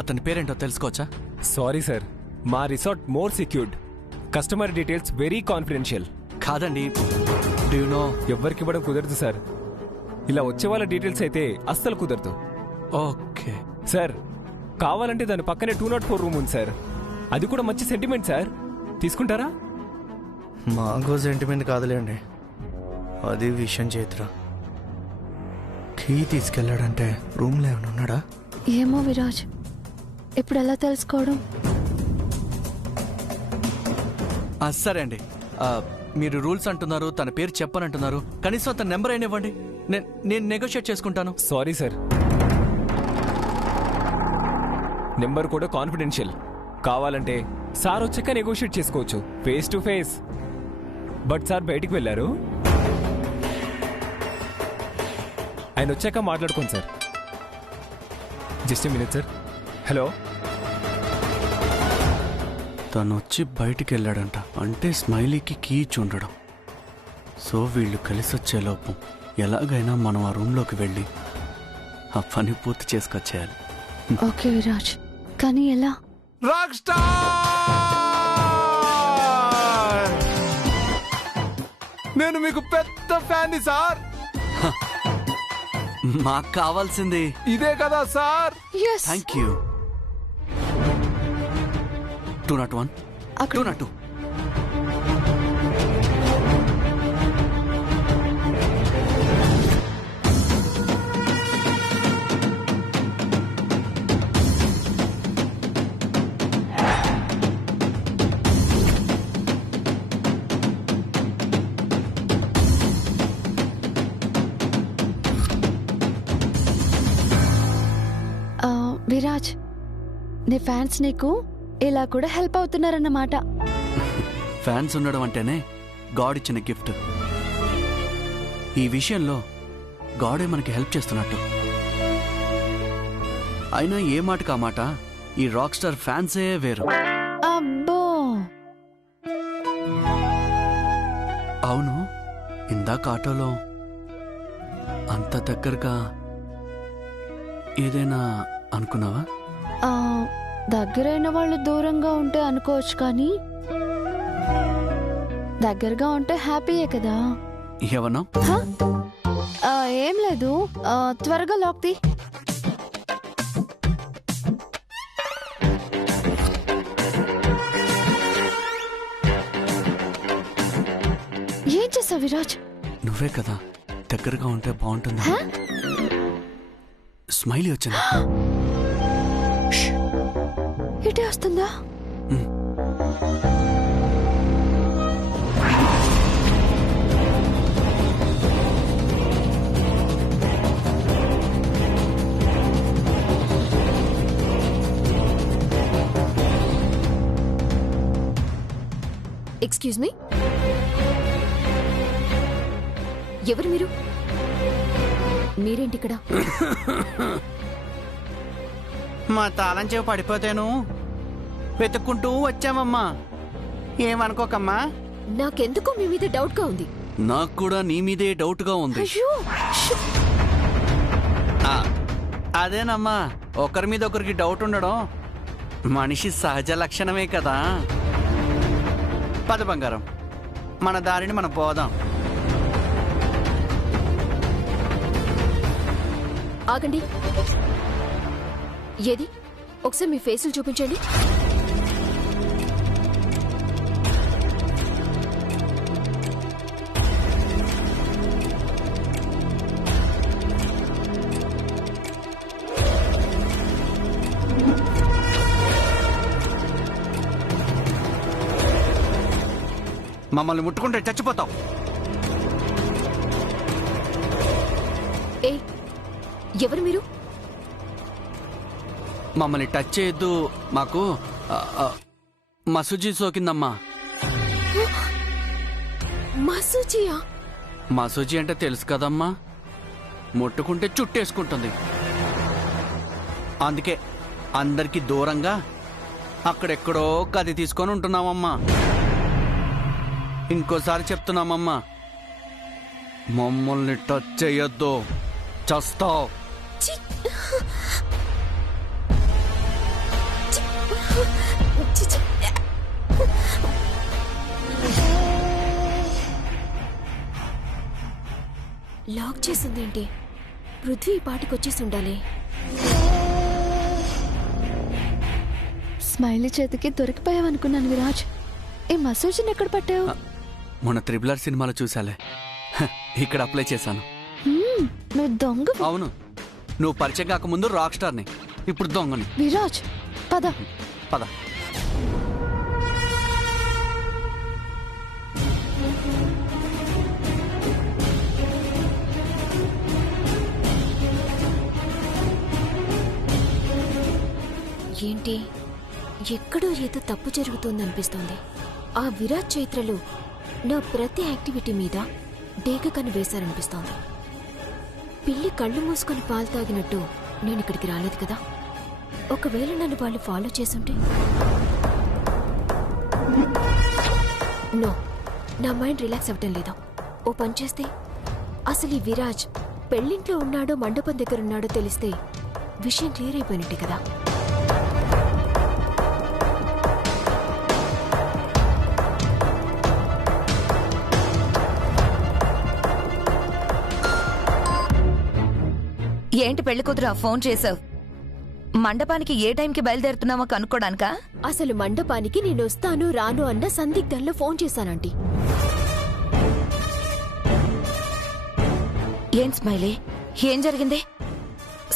అతని పేరేంటో తెలుసుకోవచ్చా? సారీ సార్, మా resort more secured, customer details very confidential. కాదండి, డూ యు నో? ఎవ్వరికి ఇవ్వడం కుదరదు సార్. ఇలా వచ్చే వాళ్ళ డీటెయిల్స్ అయితే అస్సలు కుదరదు. ఓకే సార్, కావాలంటే దాని పక్కనే 204 రూమ్ ఉంది సార్. అది కూడా మంచి సెంటిమెంట్ సార్, తీసుకుంటారా? మాకో సెంటిమెంట్ కాదులేండి, అది విషయం. చేతురా కీ తీసుకెళ్ళాడంటే రూమ్లో ఏమైనా ఉన్నాడా? ఏమో విరాజ్, ఇప్పుడు ఎలా తెలుసుకోవడం? సరే అండి, మీరు రూల్స్ అంటున్నారు, తన పేరు చెప్పనంటున్నారు, కనీసం తన నెంబర్ అయినా ఇవ్వండి, నేను నెగోషియేట్ చేసుకుంటాను. సారీ సార్, నెంబర్ కూడా కాన్ఫిడెన్షియల్. కావాలంటే సార్ వచ్చాక నెగోషియేట్ చేసుకోవచ్చు face to face. But sir బయటికి వెళ్ళారు, ఆయన వచ్చాక మాట్లాడుకోండి sir. Just minute sir. Hello, తను వచ్చి బయటికి వెళ్ళాడంట, అంటే స్మైలీకి కీ ఇచ్చి ఉండడం. సో వీళ్ళు కలిసి వచ్చే లోపం ఎలాగైనా మనం ఆ రూమ్లోకి వెళ్ళి ఆ పని పూర్తి చేసుకొచ్చేయాలి. ఓకే విరాజ్, కానీ ఎలా? రాక్ స్టార్, నేను మీకు పెద్ద ఫ్యాన్ని సార్. మాకు కావాల్సింది ఇదే కదా సార్. Thank you. 201, 202. విరాజ్, నీ ఫ్యాన్స్ నీకు ఇలా కూడా హెల్ప్ అవుతున్నారన్నమాట. ఫ్యాన్స్ ఉండడం అంటేనే గాడ్ ఇచ్చిన గిఫ్ట్. ఈ విషయంలో గాడే మనకి హెల్ప్ చేస్తున్నట్టు. అయినా ఏ మాటకా మాట, ఈ రాక్ స్టార్ ఫ్యాన్సే వేరు. అబ్బో, అవును, ఇందాక ఆటోలో అంత దగ్గరగా ఏదైనా అనుకున్నావా? దగ్గరైన వాళ్ళు దూరంగా ఉంటే అనుకోవచ్చు, కానీ దగ్గరగా ఉంటే హ్యాపీయే కదా. ఏమన్నా? ఏం లేదు, త్వరగా లాక్ తీ. ఏం చేసావు విరాజ్? నువ్వే కదా దగ్గరగా ఉంటే బాగుంటుంది. స్మైలీ వచ్చింది. ఇటే వస్తుందా? ఎక్స్క్యూజ్ మీ, ఎవరు మీరు? మీరేంటి ఇక్కడ? మా తాళం చెవి పడిపోతేను వెతుక్కుంటూ వచ్చామమ్మా, ఏమనుకోకమ్మా. నాకెందుకో మీ మీద డౌట్ గా ఉంది. నాకు కూడా నీ మీదే డౌట్ గా ఉంది. అదేనమ్మా, ఒకరి మీద ఒకరికి డౌట్ ఉండడం మనిషి సహజ లక్షణమే కదా. పద బంగారం, మన దారిని మనం పోదాం. ఆగండి, ఏది ఒకసారి మీ ఫేసులు చూపించండి. మమ్మల్ని ముట్టుకుంటే చచ్చిపోతాం. ఏ, ఎవరు మీరు? మమ్మల్ని టచ్ చేయొద్దు, మాకు మసూజీ సోకిందమ్మా. మసూజియా? మసూజీ అంటే తెలుసు కదమ్మా, ముట్టుకుంటే చుట్టేసుకుంటుంది. అందుకే అందరికీ దూరంగా అక్కడెక్కడో గది తీసుకొని ఉంటున్నామమ్మా. ఇంకోసారి చెప్తున్నామమ్మా, మమ్మల్ని టచ్ చేయొద్దు, చస్తావు. లాక్ చేసిందేంటి? పృథ్వీ ఈ పాటికి వచ్చేసి ఉండాలి. స్మైలీ చేతికి దొరికిపోయావనుకున్నాను విరాజ్. ఈ మసూజిని ఎక్కడ పట్టావు? మొన్న త్రిబులర్ సినిమాలో చూసాలే, ఇక్కడ అప్లై చేశాను. నువ్వు దొంగ అవును, నువ్వు పరిచయం కాకముందు రాక్ స్టార్ని, ఇప్పుడు దొంగని. విరాజ్ పద. పద. ఏంటి, ఎక్కడో ఏదో తప్పు జరుగుతోందనిపిస్తోంది. ఆ విరాట్ చైత్రలు నా ప్రతి యాక్టివిటీ మీద డేగ కన్ను వేశారనిపిస్తోంది. పిల్లి కళ్ళు మూసుకొని పాలు తాగినట్టు నేను ఇక్కడికి రాలేదు కదా. ఒకవేళ నన్ను వాళ్ళు ఫాలో చేసుంటే? నో, నా మైండ్ రిలాక్స్ అవ్వటం లేదు. ఓ పని చేస్తే, అసలు ఈ విరాజ్ పెళ్ళింట్లో ఉన్నాడో మండపం దగ్గర ఉన్నాడో తెలిస్తే విషయం క్లియర్ అయిపోయినట్టే కదా. ఏంటి పెళ్లి కూతురా ఫోన్ చేసావు? మండపానికి ఏ టైంకి బయలుదేరుతున్నామో కనుక్కోడానికా? అసలు మండపానికి నేను వస్తాను రాను అన్న సందిగ్ధంలో ఫోన్ చేశానంటీ. ఏం స్మైలీ, ఏం జరిగింది?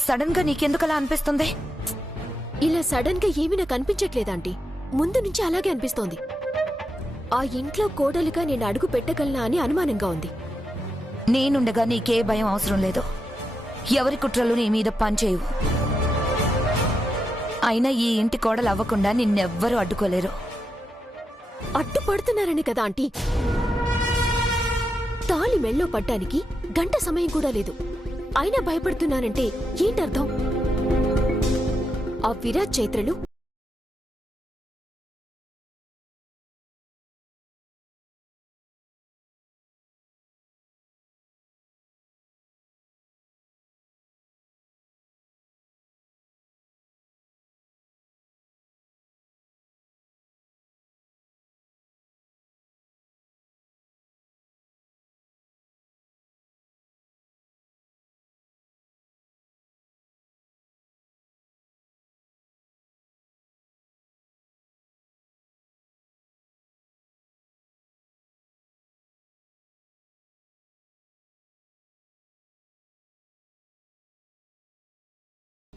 సడన్ గా నీకెందుకలా అనిపిస్తుంది? ఇలా సడన్ గా ఏమీ నాకు అనిపించట్లేదంటీ. ముందు నుంచి అలాగే అనిపిస్తోంది. ఆ ఇంట్లో కోడలుగా నేను అడుగు పెట్టగలనా అని అనుమానంగా ఉంది. నేనుండగా నీకే భయం అవసరం లేదు. ఎవరి కుట్రలు నీ మీద పనిచేయవు. అయినా ఈ ఇంటి కోడలు అవ్వకుండా నిన్నెవ్వరూ అడ్డుకోలేరు. అడ్డుపడుతున్నారని కదా ఆంటీ. తాళి మెళ్ళో పడ్డానికి గంట సమయం కూడా లేదు. అయినా భయపడుతున్నానంటే ఏంటర్థం? ఆ విరాట్ చైత్రలు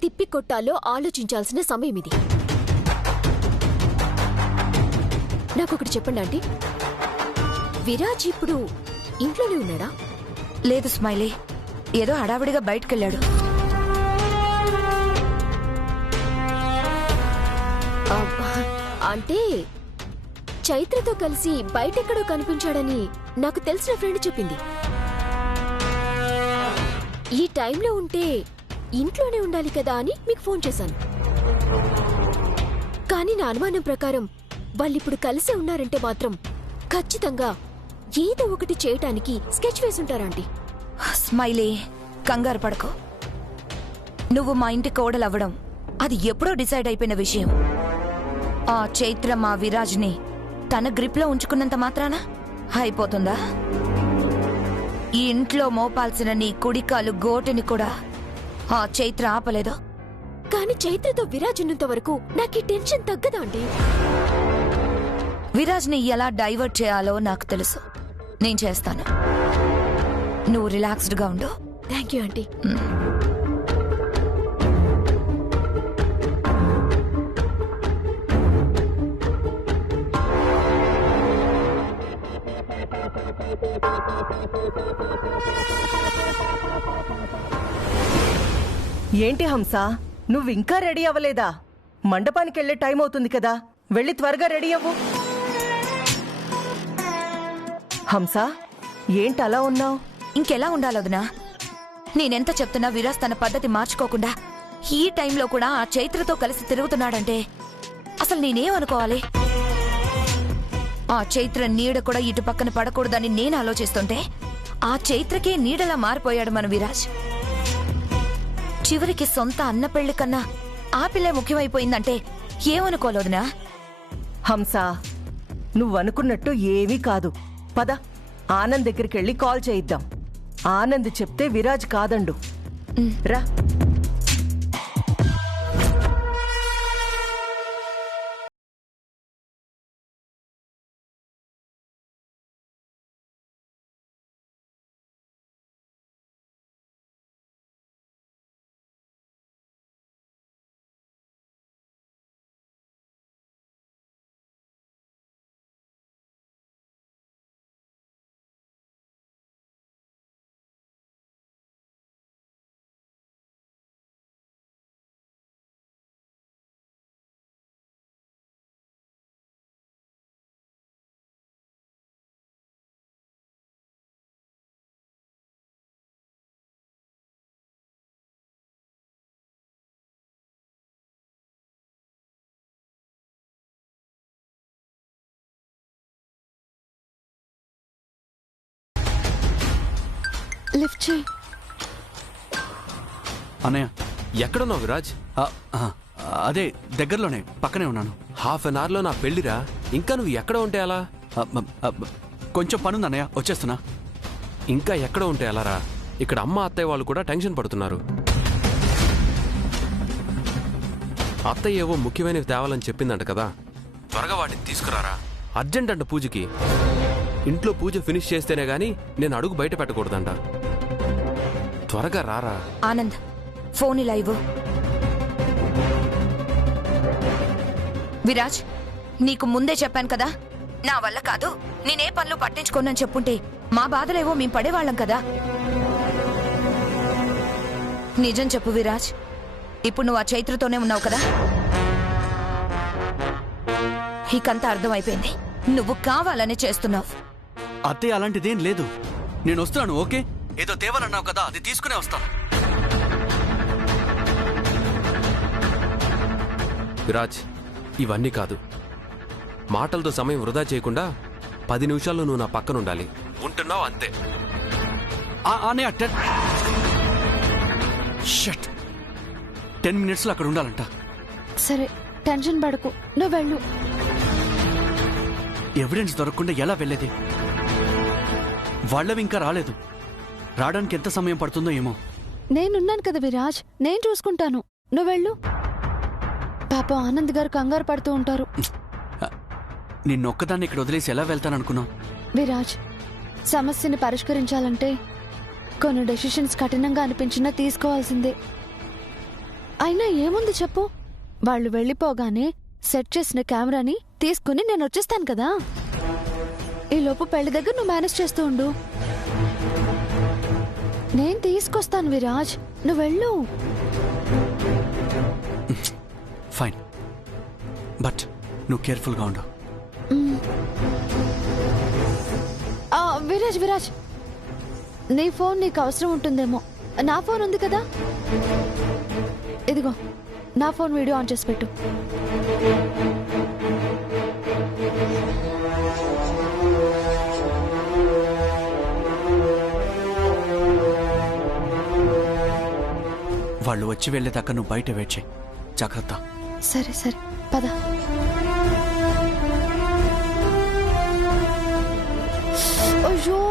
తిప్పికొట్టాలో ఆలోచించాల్సిన సమయం ఇది. నాకొకటి చెప్పండి ఆంటీ, విరాజ్ ఇప్పుడు ఇంట్లోనే ఉన్నాడా? లేదు స్మైలీ, ఏదో హడావిడిగా బయటకెళ్ళాడు. అంటే చైత్రతో కలిసి బయటెక్కడో కనిపించాడని నాకు తెలిసిన ఫ్రెండ్ చెప్పింది. ఈ టైంలో ఉంటే ఇంట్లోనే ఉండాలి కదా అని మీకు ఫోన్ చేశాను. కానీ నా అనుమానం ప్రకారం వాళ్ళిప్పుడు కలిసే ఉన్నారంటే మాత్రం ఖచ్చితంగా ఏదో ఒకటి చేయటానికి స్కెచ్ వేసుంటారంటీ. స్మైలీ, కంగారు పడకు. నువ్వు మా ఇంటి కోడలవ్వడం అది ఎప్పుడో డిసైడ్ అయిపోయిన విషయం. ఆ చైత్ర మా విరాజ్ని తన గ్రిప్లో ఉంచుకున్నంత మాత్రాన అయిపోతుందా? ఈ ఇంట్లో మోపాల్సిన నీ కుడికాలు గోటిని కూడా ఆ చైత్ర ఆపలేదు. కానీ చైత్రతో విరాజ్ ఉన్నంత వరకు నాకు ఈ టెన్షన్ తగ్గదా అండి? విరాజ్ని ఎలా డైవర్ట్ చేయాలో నాకు తెలుసు. నేను చేస్తాను. నువ్వు రిలాక్స్డ్గా ఉండు. Thank you aunty. ఏంటి హంస, నువ్వింకా రెడీ అవ్వలేదా? మండపానికి వెళ్లే టైం అవుతుంది కదా, వెళ్ళి త్వరగా రెడీ అవ్వు. హంస, ఏంటి అలా ఉన్నావు? ఇంకెలా ఉండాలొదినా? నేనెంత చెప్తున్నా విరాజ్ తన పద్ధతి మార్చుకోకుండా ఈ టైంలో కూడా ఆ చైత్రతో కలిసి తిరుగుతున్నాడంటే అసలు నేనేమనుకోవాలి? ఆ చైత్ర నీడ కూడా ఇటు పక్కన పడకూడదని నేను ఆలోచిస్తుంటే ఆ చైత్రకే నీడలా మారిపోయాడు మన విరాజ్. చివరికి సొంత అన్న పెళ్లి కన్నా ఆ పిల్లే ముఖ్యమైపోయిందంటే ఏమనుకోలేదునా? హంస, నువ్వనుకున్నట్టు ఏమీ కాదు. పద, ఆనంద్ దగ్గరికి వెళ్ళి కాల్ చేయిద్దాం. ఆనంద్ చెప్తే విరాజ్ కాదండు. రా. లిఫ్ట్ చేయి. అన్నయ్య ఎక్కడున్నావు విరాజ్? అదే దగ్గరలోనే, పక్కనే ఉన్నాను. హాఫ్ అన్ అవర్లో నా పెళ్లిరా, ఇంకా నువ్వు ఎక్కడ ఉంటే అలా? కొంచెం పనుంది అన్నయ్య, వచ్చేస్తున్నా. ఇంకా ఎక్కడ ఉంటే అలారా? ఇక్కడ అమ్మ అత్తయ్య వాళ్ళు కూడా టెన్షన్ పడుతున్నారు. అత్తయ్య ఏవో ముఖ్యమైనవి తేవాలని చెప్పిందంట కదా, త్వరగా వాటిని తీసుకురారా. అర్జెంట్ అంట పూజకి. ఇంట్లో పూజ ఫినిష్ చేస్తేనే గాని నేను అడుగు బయట పెట్టకూడదంట. త్వరగా రారా. ఆనంద్, ఫోన్ ఇలా ఇవ్వు. విరాజ్, నీకు ముందే చెప్పాను కదా, నా వల్ల కాదు, నేనే పనులు పట్టించుకోనని చెప్పుంటే మా బాధలేవో మేం పడేవాళ్ళం కదా. నిజం చెప్పు విరాజ్, ఇప్పుడు నువ్వు ఆ చైత్రతోనే ఉన్నావు కదా? ఇకంతా అర్థమైపోయింది. నువ్వు కావాలనే చేస్తున్నావు. అత్తయ్య అలాంటిదేం లేదు. నేను వస్తున్నాను. ఓకే, ఏదో తేవాలన్నావు కదా, అది తీసుకునే వస్తాను. విరాజ్, ఇవన్నీ కాదు. మాటలతో సమయం వృధా చేయకుండా 10 నిమిషాల్లో నువ్వు నా పక్కన ఉండాలి. ఉంటున్నావు అంతే. అన్నయ్య 10 మినిట్స్లో అక్కడ ఉండాలంట. సరే, టెన్షన్ పడకు, నువ్వు వెళ్ళు. ఎవిడెన్స్ దొరకకుండా ఎలా వెళ్ళేది? వాళ్ళవి ఇంకా రాలేదు. రావడానికి ఎంత సమయం పడుతుందో ఏమో. నేనున్నాను కదా విరాజ్, నేను చూసుకుంటాను, నువ్వు వెళ్ళు. పాపం ఆనంద్ గారు కంగారు పడుతూ ఉంటారు. నిన్నొక్కదాన్ని ఇక్కడ వదిలేసి ఎలా వెళ్తాననుకున్నావు? విరాజ్, సమస్యని పరిష్కరించాలంటే కొన్ని డెసిషన్స్ కఠినంగా అనిపించినా తీసుకోవాల్సిందే. అయినా ఏముంది చెప్పు, వాళ్ళు వెళ్ళిపోగానే సెట్ చేసిన కెమెరాని తీసుకుని నేను వచ్చేస్తాను కదా. ఈ లోపు పెళ్లి దగ్గర నువ్వు మేనేజ్ చేస్తూ ఉండు. నేను తీసుకొస్తాను విరాజ్, నువ్వు వెళ్ళు. ఫైన్, బట్ నువ్వు కేర్ఫుల్గా ఉండు. విరాజ్ విరాజ్, నీ ఫోన్ నీకు అవసరం ఉంటుందేమో. నా ఫోన్ ఉంది కదా, ఇదిగో నా ఫోన్ వీడియో ఆన్ చేసి పెట్టు. వాళ్ళు వచ్చి వెళ్ళేదాకా నువ్వు బయట వెయిట్ చేయి. జాగ్రత్త. సరే సరే, పద. అయ్యో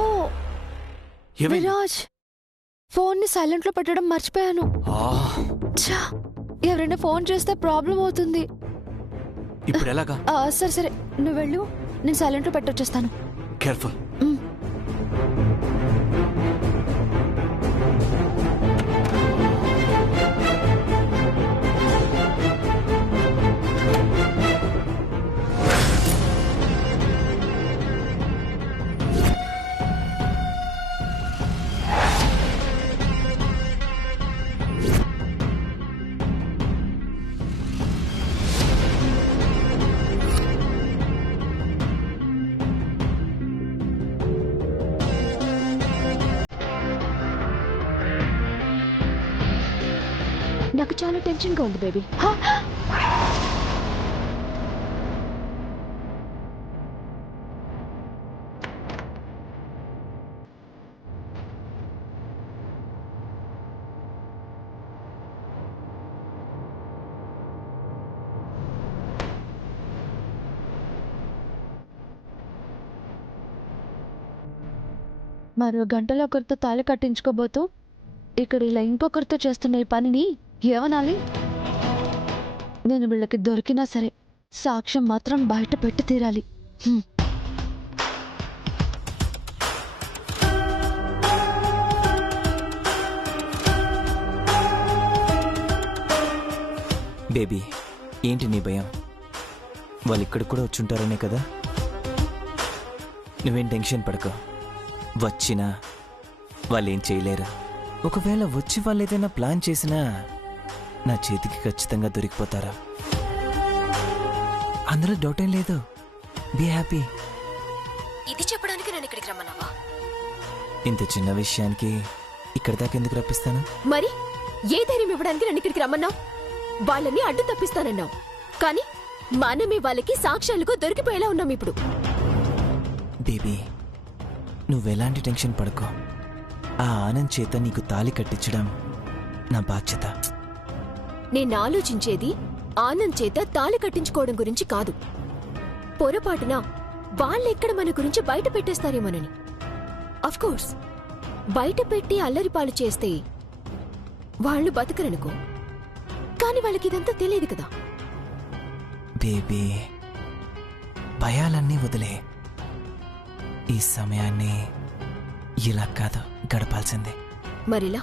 విరాజ్, ఫోన్ ని సైలెంట్ లో పెట్టడం మర్చిపోయాను. ఛా, ఎవరైనా ఫోన్ చేస్తే ప్రాబ్లం అవుతుంది. ఇప్పుడు ఎలాగా? సరే సరే, నువ్వు వెళ్ళు, నేను సైలెంట్ లో పెట్టొచ్చేస్తాను. కేర్ఫుల్. నాకు చాలా టెన్షన్గా ఉంది బేబీ. మరో గంటలో ఒకరితో తాళి కట్టించుకోబోతూ ఇక్కడ ఇలా ఇంకొకరితో చేస్తున్న ఈ పనిని ఏమనాలి? నేను వీళ్ళకి దొరికినా సరే సాక్ష్యం మాత్రం బయట పెట్టి తీరాలి. బేబీ, ఏంటి నీ భయం? వాళ్ళు ఇక్కడికి కూడా వచ్చుంటారనే కదా. నువ్వేం టెన్షన్ పడక. వచ్చినా వాళ్ళేం చేయలేరు. ఒకవేళ వచ్చి వాళ్ళు ఏదైనా ప్లాన్ చేసినా నా చేతికి ఖచ్చితంగా దొరికిపోతారా. అందులో డౌట్ ఏం లేదు. Be happy. ఇది చెప్పడానికి నన్ను ఇక్కడికి రమ్మన్నావా? ఇంత చిన్న విషయానికి ఇక్కడి దాకా ఎందుకు రప్పిస్తాను? మరి ఏ ధైర్యం ఇవ్వడానికి నన్ను ఇక్కడికి రమ్మన్నావు? వాళ్ళని అడ్డు తప్పిస్తానన్నావు, కానీ మనమే వాళ్ళకి సాక్ష్యాలుగా దొరికిపోయేలా ఉన్నాం ఇప్పుడు. బేబీ, నువ్వెలాంటి టెన్షన్ పడకో. ఆ ఆనంద్ చేత నీకు తాళి కట్టించడం నా బాధ్యత. నేను ఆలోచించేది ఆనంద్ చేత తాళి కట్టించుకోవడం గురించి కాదు. పొరపాటున వాళ్ళెక్కడ మన గురించి బయట పెట్టేస్తారేమోనని. అఫ్కోర్స్ బయట పెట్టి అల్లరిపాలు చేస్తే వాళ్ళు బతకరనుకో, కానీ వాళ్ళకి ఇదంతా తెలియదు కదా. బేబీ, భయాలన్నీ వదిలే. ఈ సమయాన్ని ఇలా కాదు గడపాల్సిందే. మరిలా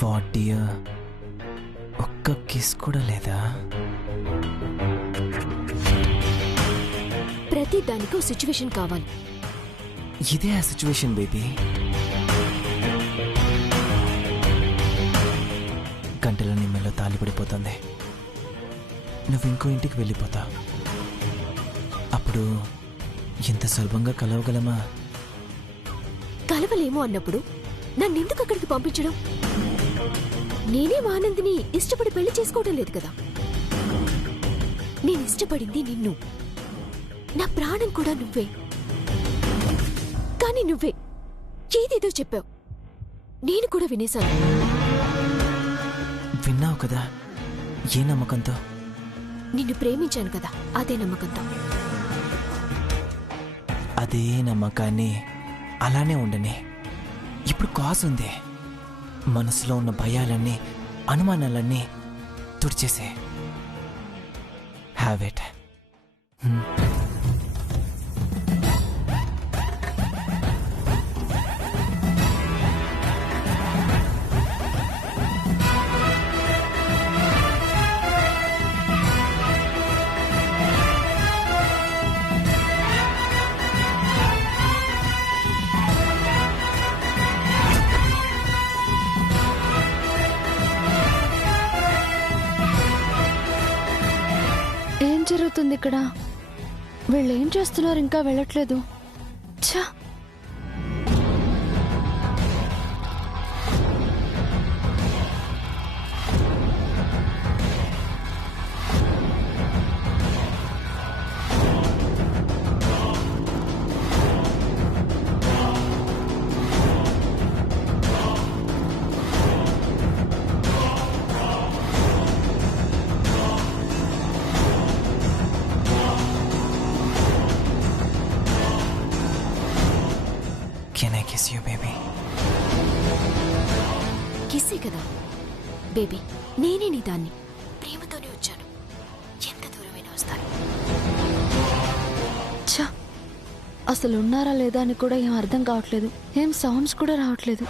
వాట్ డియర్, ఒక్క కిస్ కూడా లేదా? ప్రతి దానికి సిచ్యువేషన్ కావాలి. ఇదే ఆ సిచ్యువేషన్ బేబీ. గంటల నిమ్మలో తాళి పడిపోతుంది. నువ్వు ఇంకో ఇంటికి వెళ్ళిపోతావు. అప్పుడు ఇంత సులభంగా కలవగలమా? కలవలేమో అన్నప్పుడు నన్నెందుకు అక్కడికి పంపించడం? నేనే ఆనందిని ఇష్టపడి పెళ్లి చేసుకోవడం లేదు కదా. నేను ఇష్టపడింది నిన్ను, నా ప్రాణం కూడా నువ్వే. కానీ నువ్వే ఏదేదో చెప్పావు, నేను కూడా వినేశాను. విన్నావు కదా, ఏ నమ్మకంతో? నిన్ను ప్రేమించాను కదా, అదే నమ్మకంతో. అదే నమ్మకాన్ని అలానే ఉండని. ఇప్పుడు కాజ్ ఉంది. మనసులో ఉన్న భయాలన్నీ, అనుమానాలన్నీ తుడిచేసే. Have it. ఏం జరుగుతుంది ఇక్కడ? వీళ్ళు ఏం చేస్తున్నారు? ఇంకా వెళ్ళట్లేదు. ఛా! Can I kiss you, baby? కిస్సే కదా బేబీ. నేనే నీ దాన్ని, ప్రేమతోనే వచ్చాను. ఎంత దూరమైనా వస్తాను. ఛా! అసలు ఉన్నారా లేదా అని కూడా ఏం అర్థం కావట్లేదు. ఏం సౌండ్స్ కూడా రావట్లేదు.